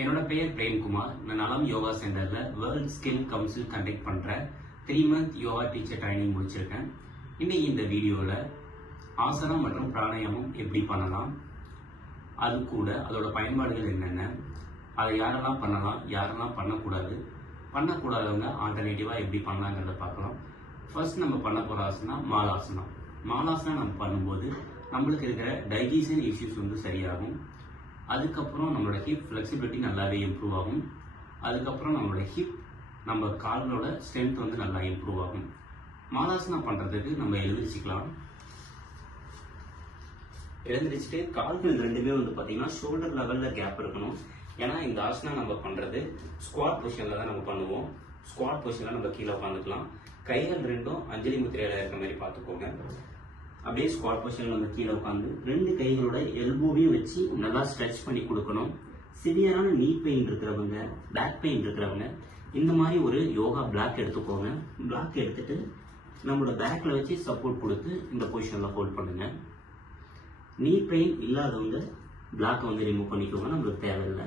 என்னோட பெயர் பிரேம்குமார். நான் நலம் யோகா சென்டர்ல வேர்ல்ட் ஸ்கில் கவுன்சில் கண்டக்ட் பண்ற 3 மந்த் யோகா டீச்சர் ட்ரைனிங் முடிச்சிருக்கேன். இன்னைக்கு இந்த வீடியோல ஆசனம் மற்றும் பிராணாயாமம் எப்படி பண்ணலாம், அது கூட அதோட பயன்பாடுகள் என்னென்ன, அதை யாரெல்லாம் பண்ணலாம், யாரெல்லாம் பண்ணக்கூடாதவங்க ஆல்டர்னேட்டிவா எப்படி பண்ணலாங்கிறத பார்க்கலாம். ஃபர்ஸ்ட் நம்ம பண்ண போற ஆசனம் மாலாசனம். மாலாசனம் நம்ம பண்ணும்போது நம்மளுக்கு இருக்கிற டைஜஷன் இஷ்யூஸ் சரியாகும். அதுக்கப்புறம் நம்மளோட ஹிப் ஃப்ளெக்சிபிலிட்டி நல்லாவே இம்ப்ரூவ் ஆகும். அதுக்கப்புறம் நம்மளோட ஹிப் நம்ம கால்களோட ஸ்ட்ரென்த் நல்லா இம்ப்ரூவ் ஆகும். மாலாசனம் பண்றதுக்கு நம்ம எழுந்திரிச்சிட்டு கால்கள் ரெண்டுமே பாத்தீங்கன்னா ஷோல்டர் லெவல்ல கேப் இருக்கணும். ஏன்னா இந்த ஆசனம் நம்ம பண்றது ஸ்குவாட் பொசிஷன்ல தான் நம்ம பண்ணுவோம். ஸ்குவாட் பொசிஷன்ல நம்ம கீழே உட்காந்துக்கலாம். கைகள் ரெண்டும் அஞ்சலி முத்திரையில இருக்க மாதிரி பார்த்துக்கோங்க. அப்படியே ஸ்குவாட் பொசிஷன்ல நம்ம கீழே உட்காந்து 2 கைகளோட எல்போவையும் வச்சு நல்லா ஸ்ட்ரெச் பண்ணி கொடுக்கணும். சிவியரான நீ பெயின் இருக்கிறவங்க, பேக் பெயின் இருக்கிறவங்க இந்த மாதிரி ஒரு யோகா பிளாக் எடுத்துக்கோங்க. பிளாக் எடுத்துட்டு நம்மளோட பேக்ல வச்சு சப்போர்ட் கொடுத்து இந்த பொசிஷன்ல ஹோல்ட் பண்ணுங்க. நீ பெயின் இல்லாதவங்க பிளாக்கை ரிமூவ் பண்ணிக்கோங்க, நம்மளுக்கு தேவையில்லை.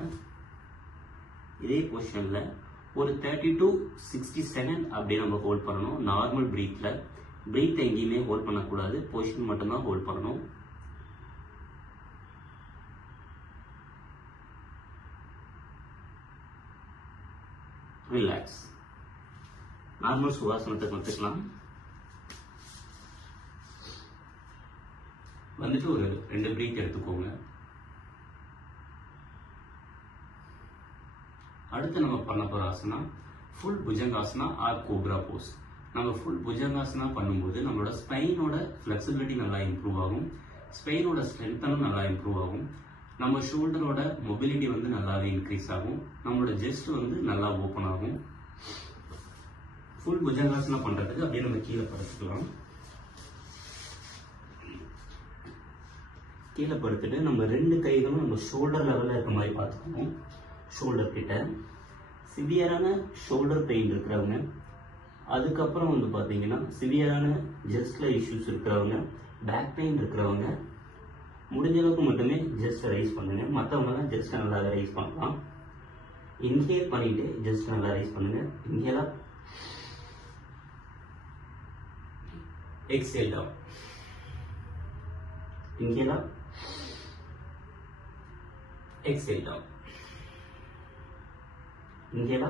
இதே பொசிஷன்ல ஒரு 30 to 60 செகண்ட் அப்படியே நம்ம ஹோல்ட் பண்ணணும். நார்மல் பிரீத்ல பிரீத் எங்கேயுமே ஹோல்ட் பண்ணக்கூடாது, பொசிஷன் மட்டும்தான் ஹோல்ட் பண்ணணும். ரிலாக்ஸ். நார்மல் சுகாசனத்துக்கு வந்துக்கலாம். ஒரு 2 பிரீத் எடுத்துக்கோங்க. அடுத்து நம்ம பண்ண போற ஆசனம் full bhujangasana or cobra pose. நம்ம ஃபுல் புஜங்காசனா பண்ணும்போது நம்மளோட ஸ்பைனோட ஃபிளெக்சிபிலிட்டி நல்லா இம்ப்ரூவ் ஆகும். ஸ்பைனோட ஸ்ட்ரென்த்தனும் நல்லா இம்ப்ரூவ் ஆகும். நம்ம ஷோல்டரோட மொபிலிட்டி நல்லாவே இன்க்ரீஸ் ஆகும். நம்மளோட ஜெஸ்ட் நல்லா ஓப்பன் ஆகும். ஃபுல் புஜங்காசனா பண்றதுக்கு அப்படியே நம்ம கீழே படுத்துக்கலாம். கீழே படுத்துட்டு நம்ம 2 கைகளும் நம்ம ஷோல்டர் லெவல்ல இருக்க மாதிரி பார்த்துக்கணும். ஷோல்டர் கிட்ட சிவியரான ஷோல்டர் பெயின் இருக்கிறவங்க, அதுக்கப்புறம் பார்த்தீங்கன்னா சிவியரான ஜெஸ்ட்ல இஷ்யூஸ் இருக்கிறவங்க, பேக் பெயின் இருக்கிறவங்க முடிஞ்ச அளவுக்கு மட்டுமே ஜஸ்ட் ரைஸ் பண்ணுங்க. மற்றவங்கலாம் ஜஸ்ட் நல்லா ரைஸ் பண்ணலாம். இன்ஹேல் பண்ணிட்டு ஜஸ்ட் நல்லா ரைஸ் பண்ணுங்க. இன்ஹேலா, எக்ஸேல் டவுன். இன்ஹேலா, எக்ஸேல் டவுன். இன்ஹேலா,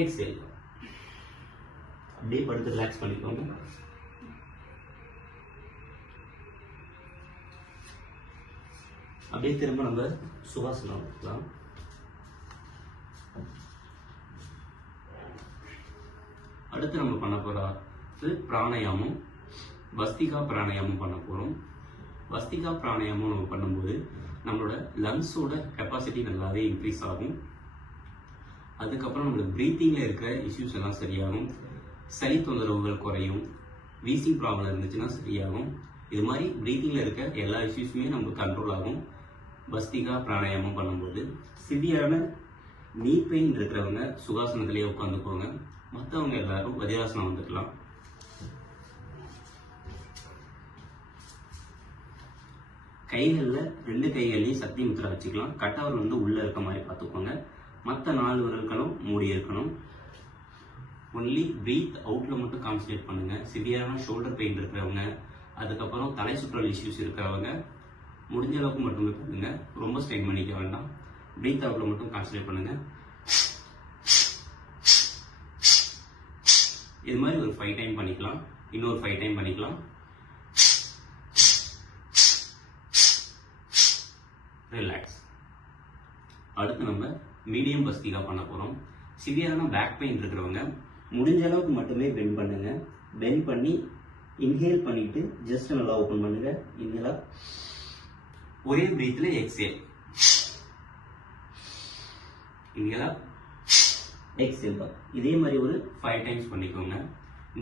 எக்ஸேல். அப்படியே படுத்து ரிலாக்ஸ் பண்ணிக்கோங்க. அப்படியே திரும்ப நம்ம சுகாசனம் எடுக்கலாம். அடுத்து நம்ம பண்ண போறது பிராணாயாமம், வஸ்திகா பிராணாயாமம் பண்ண போறோம். வஸ்திகா பிராணாயாமம் நம்ம பண்ணும்போது நம்மளோட லங்ஸோட கெப்பாசிட்டி நல்லாவே இன்க்ரீஸ் ஆகும். அதுக்கப்புறம் நம்மளுக்கு பிரீத்திங்ல இருக்கிற இஷ்யூஸ் எல்லாம் சரியாகும். சளி தொந்தரவுகள் குறையும். வீசிங் ப்ராப்ளம் இருந்துச்சுன்னா சரியாகும். இது மாதிரி பிரீத்திங்ல இருக்க எல்லா இஷ்யூஸுமே நமக்கு கண்ட்ரோல் ஆகும் வஸ்திகா பிராணாயாமம் பண்ணும்போது. சிவியரான நீ பெயின் இருக்கிறவங்க சுகாசனத்திலேயே உட்காந்துக்கோங்க. மற்றவங்க எல்லாரும் வஜ்ராசனம் வந்துக்கலாம். கைகள்ல 2 கைகள்லையும் சக்தி முத்திரை வச்சுக்கலாம். கட்டவர் உள்ள இருக்க மாதிரி பார்த்துக்கோங்க. மற்ற 4 விரல்களும் மூடி இருக்கணும். ஒன்லி பிரீத் அவுட்ல மட்டும் கான்சன்ட்ரேட் பண்ணுங்க. சிவியரான ஷோல்டர் பெயின் இருக்கிறவங்க, அதுக்கப்புறம் தலை சுற்றல் இஷ்யூஸ் இருக்கிறவங்க முடிஞ்ச அளவுக்கு மட்டுமே பண்ணுங்க. ரொம்ப ஸ்ட்ரெயின் பண்ணிக்க வேண்டாம். பிரீத் அவுட்ல மட்டும் கான்சன்ட்ரேட் பண்ணுங்க. இது மாதிரி ஒரு 5 டைம் பண்ணிக்கலாம். இன்னொரு 5 டைம் பண்ணிக்கலாம். ரிலாக்ஸ். அடுத்து நம்ம மீடியம் வஸ்திகா பண்ண போறோம். சிவியரான பேக் பெயின் இருக்கிறவங்க முடிஞ்ச அளவுக்கு மட்டுமே பெண்ட் பண்ணுங்க. பெண்ட் பண்ணி இன்ஹேல் பண்ணிட்டு ஜஸ்ட் நல்லா ஓபன் பண்ணுங்க. இன்ஹேலா, ஒரே பிரீத்ல எக்ஸேல். இன்ஹேலா, எக்ஸேல். இதே மாதிரி ஒரு 5 டைம்ஸ் பண்ணிக்கோங்க.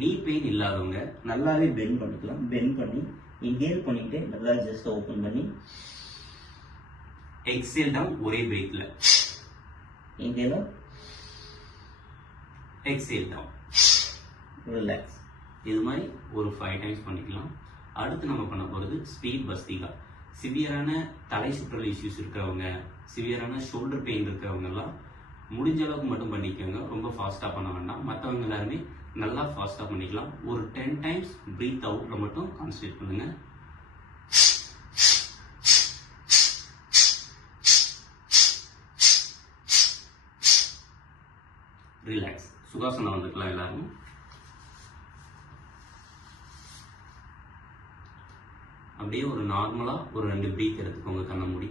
நீ பெயின் இல்லாதவங்க நல்லாவே பெண்ட் பண்ணிக்கலாம். பெண்ட் பண்ணி இன்ஹேல் பண்ணிட்டு நல்லா ஜஸ்ட் ஓபன் பண்ணி எக்ஸேல் டவுன் ஒரே பிரீத்ல. Inhale, exhale down. ரிலாக்ஸ். இது மாதிரி ஒரு 5 டைம்ஸ் பண்ணிக்கலாம். அடுத்து நம்ம பண்ண போறது ஸ்பீட் வஸ்திகா. சிவியரான தலை சுற்றல் இஷ்யூஸ் இருக்கிறவங்க, சிவியரான ஷோல்டர் பெயின் இருக்கிறவங்க எல்லாம் முடிஞ்ச அளவுக்கு மட்டும் பண்ணிக்கோங்க. ரொம்ப ஃபாஸ்ட்டாக பண்ண வேண்டாம். மற்றவங்க எல்லாருமே நல்லா ஃபாஸ்ட்டாக பண்ணிக்கலாம். ஒரு 10 டைம்ஸ் பிரீத் அவுட்டில் மட்டும் கான்சன்ட்ரேட் பண்ணுங்க. ரிலாக்ஸ். சுகாசனம் வந்துக்கலாம் எல்லாரும். அப்படியே ஒரு நார்மலாக ஒரு 2 பிரீத் எடுத்துக்கோங்க கண்ணை மூடி.